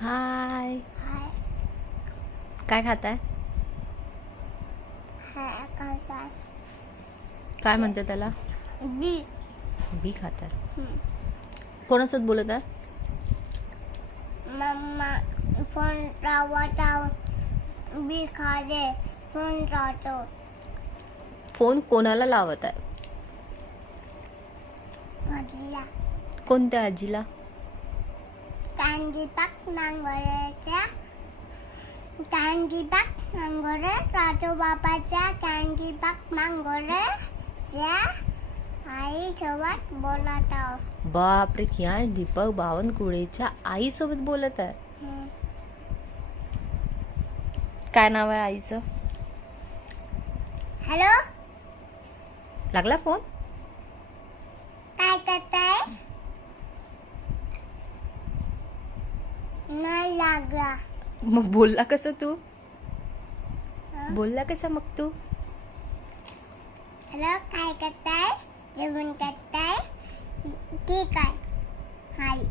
हाय हाय हाय काय खाताय? हाय खाताय काय म्हणते त्याला? बी बी खाताय. कोणासोबत बोलत आहे? मम्मा फोन लावत बी खाले फोन लावतो. फोन कोणाला लावत आहे? आजीला कोणत्या आजीला? कांदीपाक नांगोरेच्या कांदीपाक नांगोरे राजू बाबाच्या कांदीपाक नांगोरेच्या आईसोबत बोलत आहो. बापरे, क्या दीपक बावनकुळेच्या आईसोबत बोलत आहे. काय नाव आहे आईचं? हॅलो, लागला फोन? काय करताय? नाही लागला. मग बोलला कसं तू? बोलला कसा मग तू? हॅलो, काय करताय? जेवण करताय? ठीक आहे. हाय.